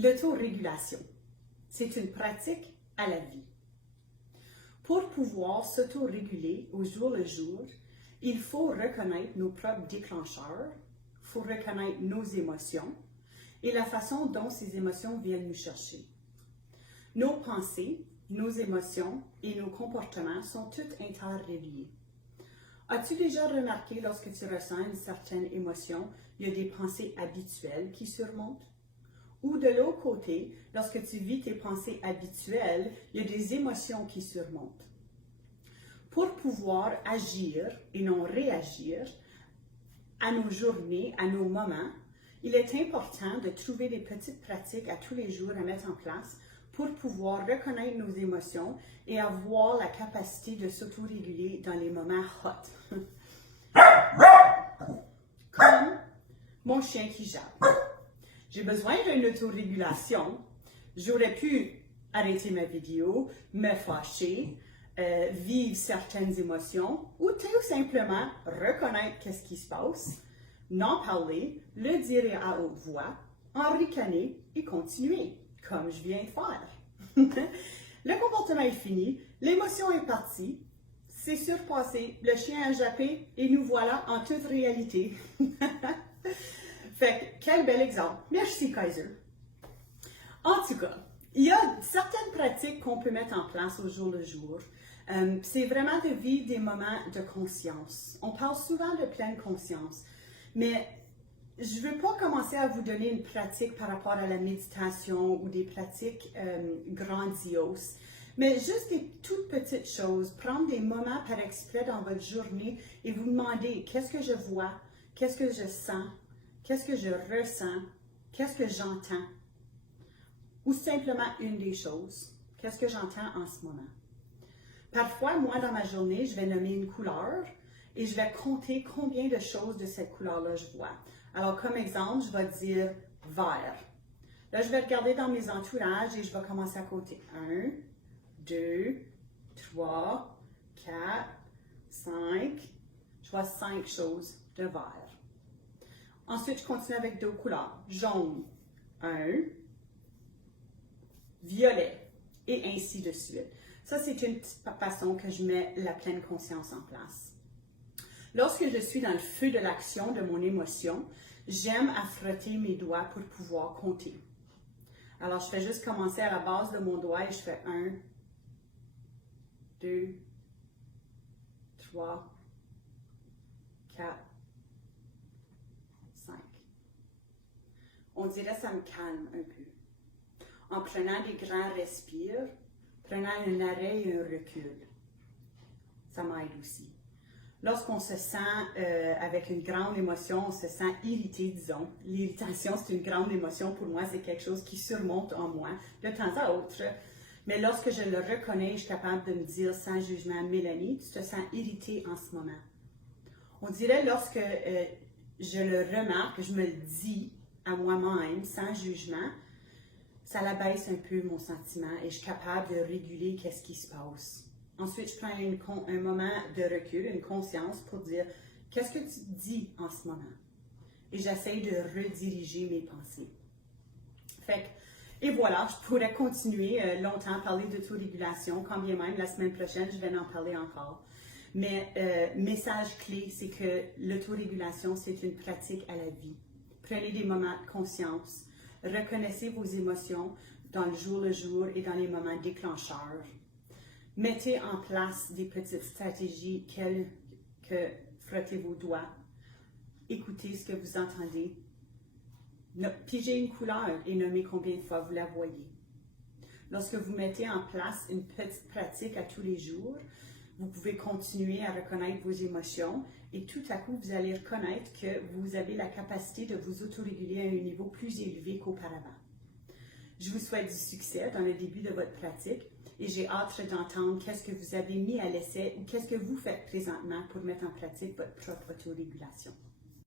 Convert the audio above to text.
L'autorégulation, c'est une pratique à la vie. Pour pouvoir s'autoréguler au jour le jour, il faut reconnaître nos propres déclencheurs, il faut reconnaître nos émotions et la façon dont ces émotions viennent nous chercher. Nos pensées, nos émotions et nos comportements sont tous interreliés. As-tu déjà remarqué lorsque tu ressens une certaine émotion, il y a des pensées habituelles qui surmontent? Ou de l'autre côté, lorsque tu vis tes pensées habituelles, il y a des émotions qui surmontent. Pour pouvoir agir et non réagir à nos journées, à nos moments, il est important de trouver des petites pratiques à tous les jours à mettre en place pour pouvoir reconnaître nos émotions et avoir la capacité de s'autoréguler dans les moments hot. Comme mon chien qui jappe. J'ai besoin d'une autorégulation. J'aurais pu arrêter ma vidéo, me fâcher, vivre certaines émotions ou tout simplement reconnaître qu'est-ce qui se passe, n'en parler, le dire à haute voix, en ricaner et continuer, comme je viens de faire. Le comportement est fini, l'émotion est partie, c'est surpassé, le chien a jappé et nous voilà en toute réalité. Fait que, quel bel exemple. Merci, Kaiser. En tout cas, il y a certaines pratiques qu'on peut mettre en place au jour le jour. C'est vraiment de vivre des moments de conscience. On parle souvent de pleine conscience, mais je ne veux pas commencer à vous donner une pratique par rapport à la méditation ou des pratiques grandioses, mais juste des toutes petites choses. Prendre des moments par exprès dans votre journée et vous demander qu'est-ce que je vois, qu'est-ce que je sens, qu'est-ce que je ressens, qu'est-ce que j'entends, ou simplement une des choses, qu'est-ce que j'entends en ce moment. Parfois, moi, dans ma journée, je vais nommer une couleur et je vais compter combien de choses de cette couleur-là je vois. Alors, comme exemple, je vais dire vert. Là, je vais regarder dans mes entourages et je vais commencer à compter. 1, 2, 3, 4, 5. Je vois 5 choses de vert. Ensuite, je continue avec d'autres couleurs. Jaune, 1, violet, et ainsi de suite. Ça, c'est une petite façon que je mets la pleine conscience en place. Lorsque je suis dans le feu de l'action de mon émotion, j'aime à frotter mes doigts pour pouvoir compter. Alors, je fais juste commencer à la base de mon doigt et je fais 1, 2, 3, 4, 5. On dirait que ça me calme un peu. En prenant des grands respires, prenant un arrêt et un recul. Ça m'aide aussi. Lorsqu'on se sent avec une grande émotion, on se sent irrité, disons. L'irritation, c'est une grande émotion pour moi, c'est quelque chose qui surmonte en moi de temps à autre. Mais lorsque je le reconnais, je suis capable de me dire sans jugement, Mélanie, tu te sens irritée en ce moment. On dirait lorsque je le remarque, je me le dis à moi-même sans jugement, ça l'abaisse un peu mon sentiment et je suis capable de réguler qu'est-ce qui se passe. Ensuite, je prends un moment de recul, une conscience pour dire qu'est-ce que tu dis en ce moment. Et j'essaie de rediriger mes pensées. Et voilà, je pourrais continuer longtemps à parler d'autorégulation, quand bien même la semaine prochaine, je vais en parler encore. Mais message clé, c'est que l'autorégulation, c'est une pratique à la vie. Prenez des moments de conscience. Reconnaissez vos émotions dans le jour et dans les moments déclencheurs. Mettez en place des petites stratégies que frottez vos doigts. Écoutez ce que vous entendez. Pigez une couleur et nommez combien de fois vous la voyez. Lorsque vous mettez en place une petite pratique à tous les jours, vous pouvez continuer à reconnaître vos émotions et tout à coup, vous allez reconnaître que vous avez la capacité de vous autoréguler à un niveau plus élevé qu'auparavant. Je vous souhaite du succès dans le début de votre pratique et j'ai hâte d'entendre qu'est-ce que vous avez mis à l'essai ou qu'est-ce que vous faites présentement pour mettre en pratique votre propre autorégulation.